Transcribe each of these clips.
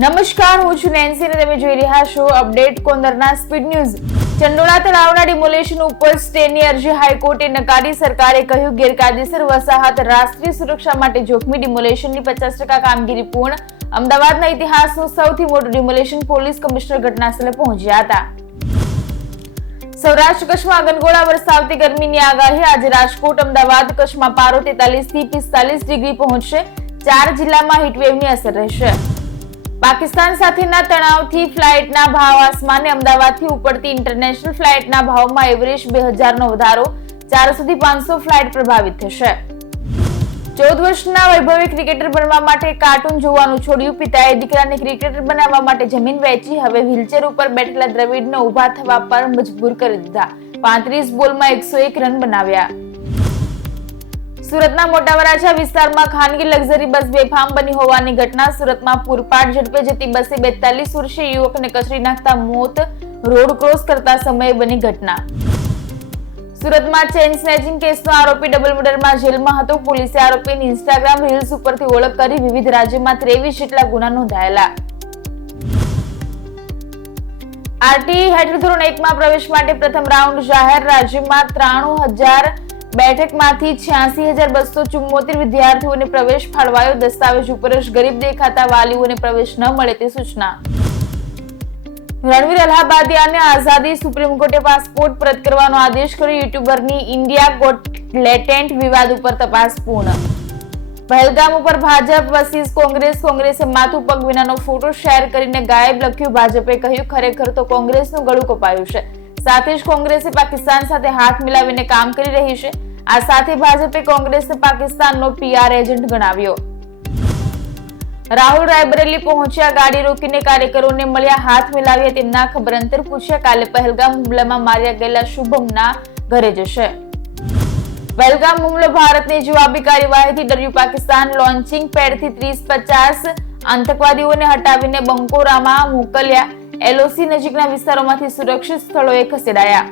નમસ્કાર, હું છું નેન્સી અને તમે જોઈ રહ્યા છો અપડેટ કોંદરના સ્પીડ ન્યૂઝ. ચંડોળા તળાવના ડિમોલેશન ઉપર સ્ટેની અરજી હાઈકોર્ટે નકારી. સરકારે કહ્યું ગેરકાયદેસર વસાહત રાષ્ટ્રીય સુરક્ષા માટે જોખમી. ડિમોલેશનની 50% કામગીરી પૂર્ણ. અમદાવાદના ઇતિહાસનું સૌથી મોટું ડિમોલેશન. પોલીસ કમિશનર ઘટનાસ્થળે પહોંચ્યા હતા. સૌરાષ્ટ્ર કચ્છમાં ગનગોળા વરસાવતી ગરમીની આગાહી. આજે રાજકોટ, અમદાવાદ, કચ્છમાં પારો 43 થી 45 ડિગ્રી પહોંચશે. 4 જિલ્લામાં હીટવેવની અસર રહેશે. પાકિસ્તાન સાથેના તણાવથી ફ્લાઇટના ભાવ આસમાને. અમદાવાદથી ઉપડતી ઇન્ટરનેશનલ ફ્લાઇટના ભાવમાં એવરેજ 2000નો વધારો. 400 થી 500 ફ્લાઇટ પ્રભાવિત થશે. 14 વર્ષના વૈભવી ક્રિકેટર બનવા માટે કાર્ટૂન જોવાનું છોડ્યું. પિતાએ દીકરાને ક્રિકેટર બનાવવા માટે જમીન વેચી. હવે વ્હીલચેર ઉપર બેઠેલા દ્રવિડને ઊભા થવા પર મજબૂર કરી દીધા. 35 બોલમાં 101 રન બનાવ્યા. સુરતના મોટા વરાછા વિસ્તારમાં ખાનગી લક્ઝરી બસ બેફામ બની હોવાની ઘટના. સુરતમાં પૂરપાટ ઝડપે જતી બસે 42 વર્ષીય યુવકને કચડી નાખતા મોત. રોડ ક્રોસ કરતા સમયે બની ઘટના. સુરતમાં ચેઇન સ્નેચિંગ કેસનો આરોપી ડબલ મર્ડરમાં જેલમાં હતો. પોલીસે આરોપીની ઇન્સ્ટાગ્રામ રીલ્સ ઉપરથી ઓળખ કરી. વિવિધ રાજ્યોમાં 23 જેટલા ગુના નોંધાયેલા. આરટીઈ હેઠળ ધોરણ 1માં પ્રવેશ માટે પ્રથમ રાઉન્ડ જાહેર. રાજ્યમાં 93,000 બેઠકમાંથી 86,274 વિદ્યાર્થીઓને પ્રવેશ ફાળવાયો. દસ્તાવેજ ઉપર જ ગરીબ દેખાતા વાલીઓને પ્રવેશ ન મળે તે સૂચના. રણવીર અલ્હાબાદિયાને આઝાદી. સુપ્રીમ કોર્ટે પાસપોર્ટ પરત કરવાનો આદેશ કર્યો. યુટ્યુબરની ઇન્ડિયા ગોટ લેટેન્ટ વિવાદ ઉપર તપાસ પૂર્ણ. પહેલગામ ઉપર ભાજપ વર્સિસ કોંગ્રેસ. કોંગ્રેસે માથું પગ વિનાનો ફોટો શેર કરીને ગાયબ લખ્યું. ભાજપે કહ્યું ખરેખર તો કોંગ્રેસનું ગળું કપાયું છે. સાથે જ કોંગ્રેસે પાકિસ્તાન સાથે હાથ મિલાવીને કામ કરી રહી છે. આ સાથે ભાજપે કોંગ્રેસને પાકિસ્તાનનો PR એજન્ટ ગણાવ્યો. રાહુલ રાયબરેલી પહોંચ્યા. ગાડી રોકીને કાર્યકરોને મળ્યા, હાથ મિલાવ્યા, તેમના ખબર અંતર પૂછ્યા. કાલે પહેલગામ હુમલામાં માર્યા ગયેલા શુભમના ઘરે જશે. પહેલગામ હુમલો ભારતની જવાબી કાર્યવાહીથી ડર્યું પાકિસ્તાન. લોન્ચિંગ પેડથી 30-50 આતંકવાદીઓને હટાવીને બંકોરામાં મોકલ્યા. LOC નજીકના વિસ્તારોમાંથી સુરક્ષિત સ્થળોએ ખસેડાયા.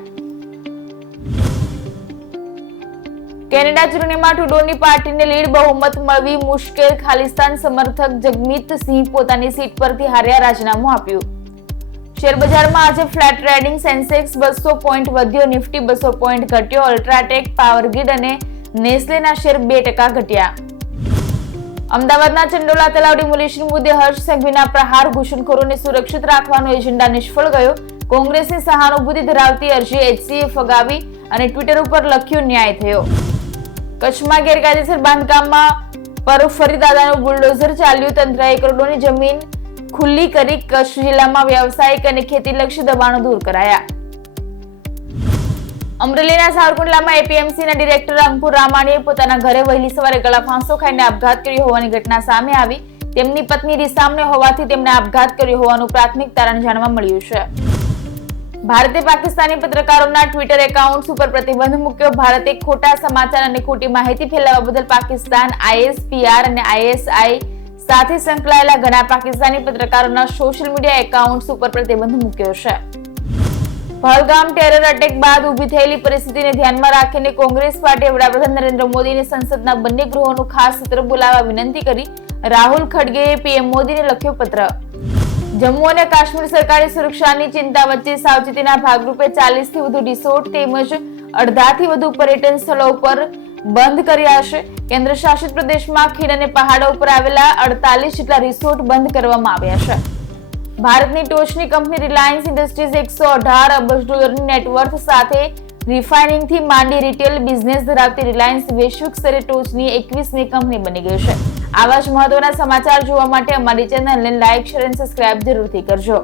કેનેડા ચૂંટણીમાં ટ્રુડોની પાર્ટીને લીડ. બહુમત મળવી મુશ્કેલ. ખાલિસ્તાન સમર્થક જગમીત સિંહ પોતાની સીટ પરથી હાર્યા. રાજીનામું આપ્યું. શેરબજારમાં આજે ફ્લેટ ટ્રેડિંગ. સેન્સેક્સ 200 પોઈન્ટ વધ્યો. નિફ્ટી 200 પોઈન્ટ ઘટ્યો. અલ્ટ્રાટેક, પાવરગ્રીડ અને નેસ્લેના શેર 2% ઘટ્યા. અમદાવાદના ચંડોળા તળાવ ડિમોલેશન મુદ્દે હર્ષ સંઘવીના પ્રહાર. ઘૂસણખોરોને સુરક્ષિત રાખવાનો એજન્ડા નિષ્ફળ ગયો. કોંગ્રેસની સહાનુભૂતિ ધરાવતી અરજી HCA ફગાવી અને ટ્વિટર ઉપર લખ્યું ન્યાય થયો. કચ્છમાં ગેરકાયદેસર બાંધકામમાં પર ફરીદાદાનું બુલડોઝર ચાલ્યું. તંત્રએ કરોડોની જમીન ખુલ્લી કરી. કચ્છ જિલ્લામાં વ્યવસાયિક અને ખેતીલક્ષી દબાણો દૂર કરાયા. અમરેલીના સાવરકુંડલામાં APMCના ડિરેક્ટર અંકુર રામાણીએ પોતાના ઘરે વહેલી સવારે ગળા ફાંસો ખાઈને આપઘાત કર્યો હોવાની ઘટના સામે આવી. તેમની પત્ની રિસામને હોવાથી તેમણે આપઘાત કર્યો હોવાનું પ્રાથમિક તારણ જાણવા મળ્યું છે. ભારતે પાકિસ્તાની પત્રકારોના ટ્વિટર એકાઉન્ટ્સ ઉપર પ્રતિબંધ મૂક્યો. ભારતે ખોટા સમાચાર અને ખોટી માહિતી ફેલાવવા બદલ પાકિસ્તાન, ISPR અને ISI સાથે સંકળાયેલા ઘણા પાકિસ્તાની પત્રકારોના સોશિયલ મીડિયા એકાઉન્ટ્સ ઉપર પ્રતિબંધ મૂક્યો છે. પહેલગામ ટેરર અટેક બાદ ઊભી થયેલી પરિસ્થિતિને ધ્યાનમાં રાખીને કોંગ્રેસ પાર્ટીએ વડાપ્રધાન નરેન્દ્ર મોદીને સંસદના બંને ગૃહોનું ખાસ સત્ર બોલાવવા વિનંતી કરી. રાહુલ ખડગેએ PM મોદીને લખ્યો પત્ર. જમ્મુ અને કાશ્મીર સરકારી સુરક્ષાની ચિંતા વચ્ચે સાવચેતીના ભાગરૂપે 40 થી વધુ રિસોર્ટ તેમજ 18થી વધુ પર્યટન સ્થળો પર બંધ કર્યા છે. કેન્દ્ર શાસિત પ્રદેશમાં ખીણ અને પહાડો ઉપર આવેલા 48 જેટલા રિસોર્ટ બંધ કરવામાં આવ્યા છે. ભારતની ટોચની કંપની રિલાયન્સ ઇન્ડસ્ટ્રીઝ 118 અબજ ડોલરની નેટવર્થ સાથે રિફાઇનિંગથી માંડી રિટેલ બિઝનેસ ધરાવતી રિલાયન્સ વૈશ્વિક સ્તરે ટોચની 21મી કંપની બની ગઈ છે. આવા જ મહત્વના સમાચાર જોવા માટે અમારી ચેનલને લાઇક, શેર અને સબસ્ક્રાઇબ જરૂરથી કરજો.